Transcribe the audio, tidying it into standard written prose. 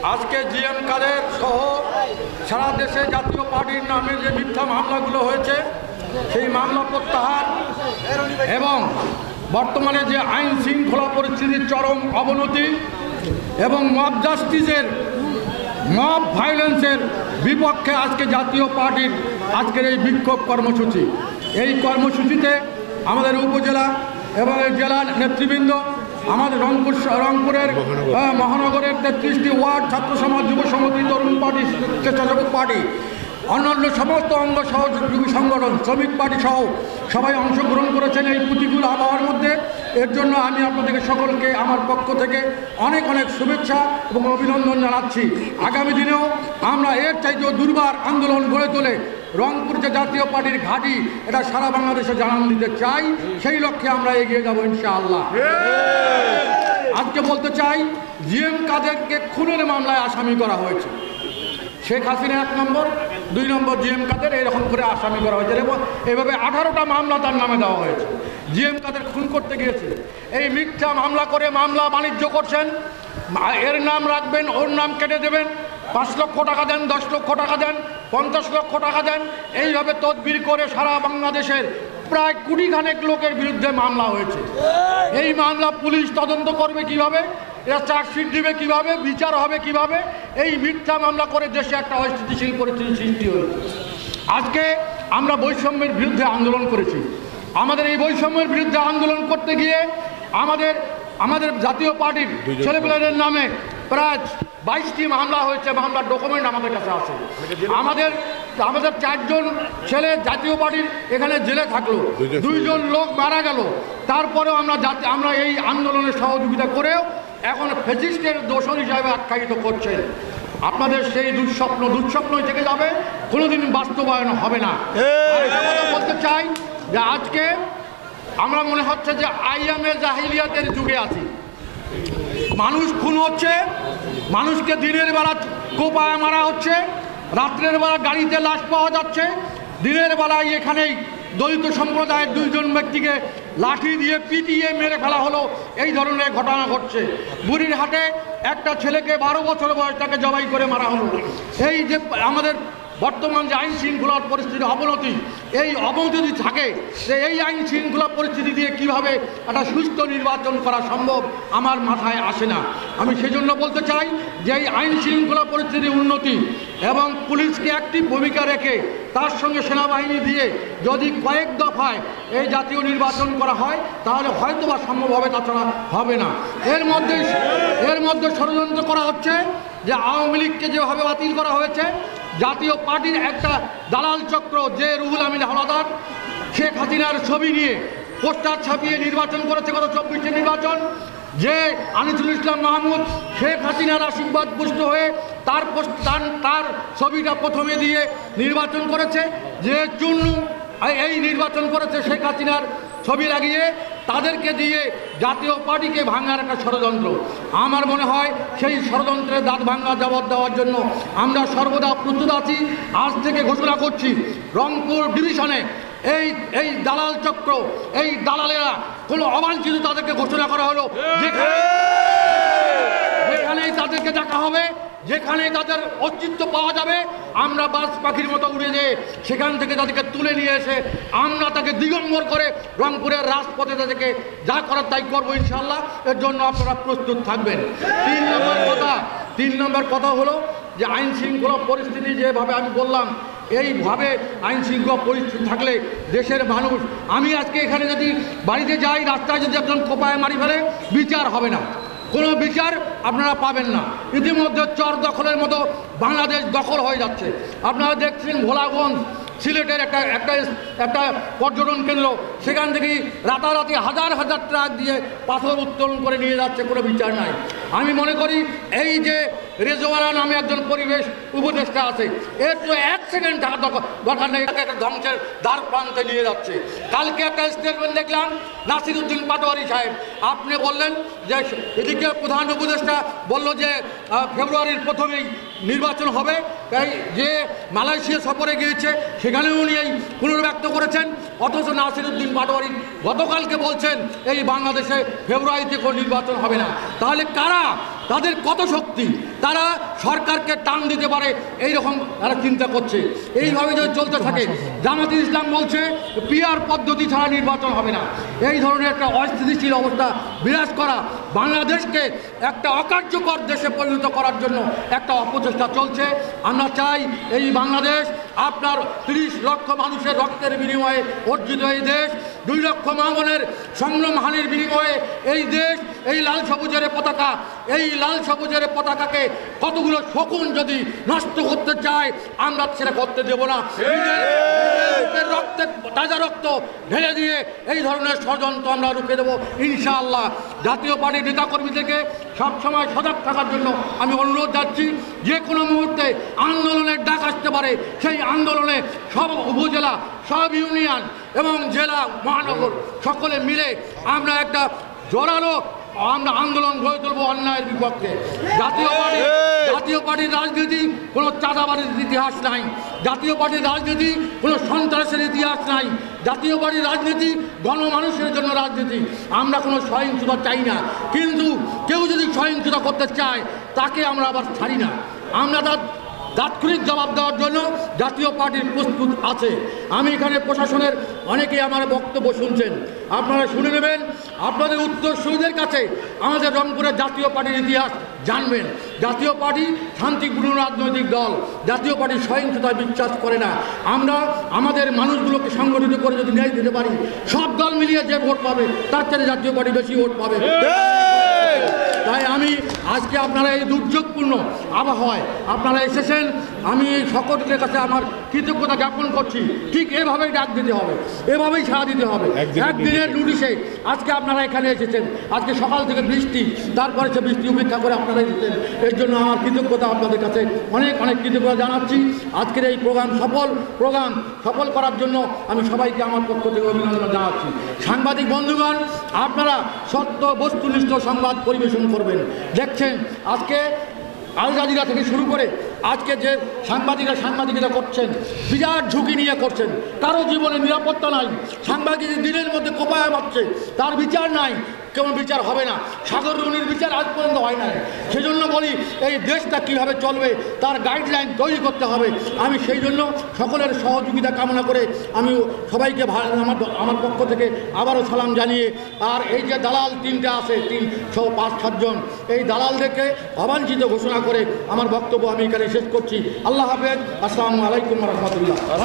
আজকে জিএম কাদের সহ সারা দেশে জাতীয় পার্টির নামে যে মিথ্যা মামলাগুলো হয়েছে সেই মামলা প্রত্যাহার এবং বর্তমানে যে আইন শৃঙ্খলা পরিস্থিতির চরম অবনতি এবং মব জাস্টিসের মব ভায়োলেন্সের বিপক্ষে আজকে জাতীয় পার্টির আজকের এই বিক্ষোভ কর্মসূচি। এই কর্মসূচিতে আমাদের উপজেলা এবং জেলার নেতৃবৃন্দ, আমাদের রংপুরের মহানগরের 33টি ওয়ার্ড ছাত্র সমাজ, যুব সমিতি, তরুণ পার্টি, স্বেচ্ছাসেবক পার্টি, অন্যান্য সমস্ত অঙ্গ সহযোগী সংগঠন, শ্রমিক পার্টি সহ সবাই অংশগ্রহণ করেছেন এই প্রতিকূল আবহাওয়ার মধ্যে। এর জন্য আমি আপনাদেরকে সকলকে আমার পক্ষ থেকে অনেক অনেক শুভেচ্ছা এবং অভিনন্দন জানাচ্ছি। আগামী দিনেও আমরা এর চাইতেও দুর্বার আন্দোলন গড়ে তোলে রংপুর যে জাতীয় পার্টির ঘাঁটি, এটা সারা বাংলাদেশে জানান দিতে চাই। সেই লক্ষ্যে আমরা এগিয়ে যাব ইনশাআল্লাহ। আজকে বলতে চাই, জিএম কাদেরকে খুনের মামলায় আসামি করা হয়েছে। শেখ হাসিনা 1 নম্বর, 2 নম্বর জিএম কাদের, এরকম করে আসামি করা হয়েছে এবং এভাবে 18টা মামলা তার নামে দেওয়া হয়েছে। জিএম কাদের খুন করতে গিয়েছে, এই মিথ্যা মামলা করে মামলা বাণিজ্য করছেন। এর নাম রাখবেন, ওর নাম কেটে দেবেন, 5 লক্ষ টাকা দেন, 10 লক্ষ টাকা দেন, 50 লক্ষ টাকা দেন, এইভাবে তদবির করে সারা বাংলাদেশের প্রায় 20 খানেক লোকের বিরুদ্ধে মামলা হয়েছে। এই মামলা পুলিশ তদন্ত করবে কিভাবে, এরা চার্জশিট দিবে কিভাবে, বিচার হবে কিভাবে? এই মিথ্যা মামলা করে দেশে একটা অস্থিতিশীল পরিস্থিতি সৃষ্টি হয়েছে। আজকে আমরা বৈষম্যের বিরুদ্ধে আন্দোলন করেছি। আমাদের এই বৈষম্যের বিরুদ্ধে আন্দোলন করতে গিয়ে আমাদের জাতীয় পার্টির ছেলেপেলেদের নামে প্রায় 22টি মামলা হয়েছে। মামলার ডকুমেন্ট আমাদের কাছে আছে। আমাদের 4 জন ছেলে জাতীয় পার্টির এখানে জেলে থাকলো, 2 জন লোক মারা গেল। তারপরেও আমরা এই আন্দোলনের সহযোগিতা করেও এখন ফ্যাসিস্টের দোষর হিসাবে আখ্যায়িত করছেন। আপনাদের সেই দুঃস্বপ্নই থেকে যাবে, কোনোদিন বাস্তবায়ন হবে না। বলতে চাই যে আজকে আমরা মনে হচ্ছে যে আইয়ামে জাহিলিয়াতের যুগে আছি। মানুষ খুন হচ্ছে, মানুষকে দিনের বেলা কোপায় মারা হচ্ছে, রাত্রের বেলা গাড়িতে লাশ পাওয়া যাচ্ছে, দিনের বেলায় এখানেই দলিত সম্প্রদায়ের 2 জন ব্যক্তিকে লাঠি দিয়ে পিটিয়ে মেরে ফেলা হলো। এই ধরনের ঘটনা ঘটছে। বুড়িরহাটে একটা ছেলেকে 12 বছর বয়স, তাকে জবাই করে মারা হলো। এই যে আমাদের বর্তমান যে আইন শৃঙ্খলার পরিস্থিতির অবনতি, এই অবনতি যদি থাকে যে এই আইন শৃঙ্খলা পরিস্থিতি দিয়ে কিভাবে একটা সুস্থ নির্বাচন করা সম্ভব আমার মাথায় আসে না। আমি সেজন্য বলতে চাই যে এই আইন শৃঙ্খলা পরিস্থিতির উন্নতি এবং পুলিশকে অ্যাক্টিভ ভূমিকা রেখে তার সঙ্গে সেনাবাহিনী দিয়ে যদি কয়েক দফায় এই জাতীয় নির্বাচন করা হয় তাহলে হয়তো বা সম্ভব হবে, তাছাড়া হবে না। এর মধ্যে ষড়যন্ত্র করা হচ্ছে যে আওয়ামী লীগকে যেভাবে বাতিল করা হয়েছে, জাতীয় পার্টির একটা দালাল চক্র যে রুহুল আমিন হাওলাদার শেখ হাসিনার ছবি নিয়ে পোস্টার ছাপিয়ে নির্বাচন করেছে গত 24 নির্বাচন, যে আনিসুল ইসলাম মাহমুদ শেখ হাসিনার আশীর্বাদ পুষ্ট হয়ে তার ছবিটা প্রথমে দিয়ে নির্বাচন করেছে, যে চুন্নু এই নির্বাচন করেছে শেখ হাসিনার ছবি লাগিয়ে, তাদেরকে দিয়ে জাতীয় পার্টিকে ভাঙার একটা ষড়যন্ত্র। আমার মনে হয় সেই ষড়যন্ত্রের দাঁত ভাঙা জবাব দেওয়ার জন্য আমরা সর্বদা প্রস্তুত আছি। আজ থেকে ঘোষণা করছি, রংপুর ডিভিশনে এই দালাল চক্র, এই দালালেরা কোনো অবাঞ্ছিত তাদেরকে ঘোষণা করা হলো, যেখানেই তাদেরকে দেখা হবে, যেখানে তাদের অস্তিত্ব পাওয়া যাবে, আমরা বাস পাখির মতো উড়ে যেয়ে সেখান থেকে তাদেরকে তুলে নিয়ে এসে আমরা তাকে দিগম্বর করে রংপুরের রাজপথে তাদেরকে যা করার তাই করবো ইনশাল্লাহ। এর জন্য আপনারা প্রস্তুত থাকবেন। 3 নম্বর কথা হলো যে আইন শৃঙ্খলা পরিস্থিতি যেভাবে আমি বললাম, এইভাবে আইন শৃঙ্খলা পরিস্থিতি থাকলে দেশের মানুষ, আমি আজকে এখানে যদি বাড়িতে যাই, রাস্তায় যদি একজন কোপায় মারি ফেলে, বিচার হবে না, কোনো বিচার আপনারা পাবেন না। ইতিমধ্যে চর দখলের মতো বাংলাদেশ দখল হয়ে যাচ্ছে। আপনারা দেখছেন ভোলাগঞ্জ, সিলেটের একটা পর্যটন কেন্দ্র, সেখান থেকে রাতারাতি হাজার হাজার ট্রাক দিয়ে পাথর উত্তোলন করে নিয়ে যাচ্ছে, কোনো বিচার নাই। আমি মনে করি এই যে রেজওয়ানা নামে একজন পরিবেশ উপদেষ্টা আছে, এর তো 1 সেকেন্ড থাকা দরকার নেই, একটা ধ্বংসের দ্বার প্রান্তে নিয়ে যাচ্ছে। কালকে একটা স্টেটমেন্ট দেখলাম নাসিরউদ্দিন পাটোয়ারি সাহেব, আপনি বললেন যে এদিকে প্রধান উপদেষ্টা বলল যে ফেব্রুয়ারির প্রথমেই নির্বাচন হবে, তাই যে মালয়েশিয়া সফরে গিয়েছে সেখানেও উনি এই পুনর্ব্যক্ত করেছেন। অথচ নাসিরউদ্দিন পাটোয়ারি গতকালকে বলছেন এই বাংলাদেশে ফেব্রুয়ারিতে কোনো নির্বাচন হবে না। তাহলে কারা তাদের কত শক্তি, তারা সরকারকে টান দিতে পারে এইরকম তারা চিন্তা করছে। এইভাবে যদি চলতে থাকে, জামাতে ইসলাম বলছে পিআর পদ্ধতি ছাড়া নির্বাচন হবে না। এই ধরনের একটা অস্থিতিশীল অবস্থা বিরাজ করা, বাংলাদেশকে একটা অকার্যকর দেশে পরিণত করার জন্য একটা অপচেষ্টা চলছে। আমরা চাই এই বাংলাদেশ আপনার 30 লক্ষ মানুষের রক্তের বিনিময়ে অর্জিত এই দেশ, 2 লক্ষ মা বোনের সংগ্রামহানির বিনিময়ে এই দেশ, এই লাল সবুজের পতাকা, এই লাল সবুজের পতাকাকে কতগুলো শকুন যদি নষ্ট করতে চায় আমরা সেটা করতে দেব না। রক্তের তাজা রক্ত ঢেলে দিয়ে এই ধরনের ষড়যন্ত্র আমরা রুখে দেবো ইনশাআল্লাহ। জাতীয় পার্টির নেতাকর্মীদেরকে সবসময় সজাগ থাকার জন্য আমি অনুরোধ যাচ্ছি, যে কোনো মুহূর্তে আন্দোলনের ডাক আসতে পারে। সেই আন্দোলনে সব উপজেলা, সব ইউনিয়ন এবং জেলা, মহানগর সকলে মিলে আমরা একটা জোরালো আন্দোলন গড়ে তুলব অন্যায়ের বিপক্ষে। জাতীয় পার্টির রাজনীতি কোনো চাঁদাবাজির ইতিহাস নাই, জাতীয় পার্টির রাজনীতি কোনো সন্ত্রাসের ইতিহাস নাই, জাতীয় পার্টির রাজনীতি গণমানুষের জন্য রাজনীতি। আমরা কোনো সহিংসতা চাই না, কিন্তু কেউ যদি সহিংসতা করতে চায় তাকে আমরা আবার ছাড়ি না। আমরা তার তাৎক্ষণিক জবাব দেওয়ার জন্য জাতীয় পার্টির প্রস্তুত আছে। আমি এখানে প্রশাসনের অনেকেই আমার বক্তব্য শুনছেন, আপনারা শুনে নেবেন। আপনাদের উত্তরসূরিদের কাছে আমাদের রংপুরের জাতীয় পার্টির ইতিহাস জানবেন। জাতীয় পার্টি শান্তিপূর্ণ রাজনৈতিক দল, জাতীয় পার্টি সহিংসতায় বিশ্বাস করে না। আমরা আমাদের মানুষগুলোকে সংগঠিত করে যদি ন্যায় দিতে পারি, সব দল মিলিয়ে যে ভোট পাবে তার চেয়ে জাতীয় পার্টি বেশি ভোট পাবে। তাই আমি আজকে আপনারা এই দুর্যোগপূর্ণ আবহাওয়ায় আপনারা এসেছেন, আমি সকলের কাছে আমার কৃতজ্ঞতা জ্ঞাপন করছি। ঠিক এভাবেই ডাক দিতে হবে, এভাবেই সাড়া দিতে হবে। একদিনের নোটিশে আজকে আপনারা এখানে এসেছেন, আজকে সকাল থেকে বৃষ্টি, তারপরে সে বৃষ্টি উপেক্ষা করে আপনারা এসেছেন। এর জন্য আমার কৃতজ্ঞতা আপনাদের কাছে অনেক অনেক কৃতজ্ঞতা জানাচ্ছি। আজকের এই প্রোগ্রাম সফল করার জন্য আমি সবাইকে আমার পক্ষ থেকে অভিনন্দন জানাচ্ছি। সাংবাদিক বন্ধুগণ, আপনারা সত্য বস্তুনিষ্ঠ সংবাদ পরিবেশন করবেন। দেখছেন আজকে আল জাজিরা থেকে শুরু করে আজকে যে সাংবাদিকরা করছেন, বিরাট ঝুঁকি নিয়ে করছেন। কারো জীবনে নিরাপত্তা নাই, সাংবাদিক দিনের মধ্যে কোপায় মারছে, তার বিচার নাই, কেমন বিচার হবে না। সাগর রুনির বিচার আজ পর্যন্ত হয় নাই। সেজন্য বলি এই দেশটা কীভাবে চলবে তার গাইডলাইন তৈরি করতে হবে। আমি সেই জন্য সকলের সহযোগিতা কামনা করে আমি সবাইকে আমার পক্ষ থেকে আবারও সালাম জানিয়ে, আর এই যে দালাল 3টে আছে, 3-5-7 জন, এই দালালদেরকে অবাঞ্ছিত ঘোষণা করে আমার বক্তব্য আমি এখানে শেষ করছি। আল্লাহ হাফেজ। আসসালামু আলাইকুম ওয়া রাহমাতুল্লাহ।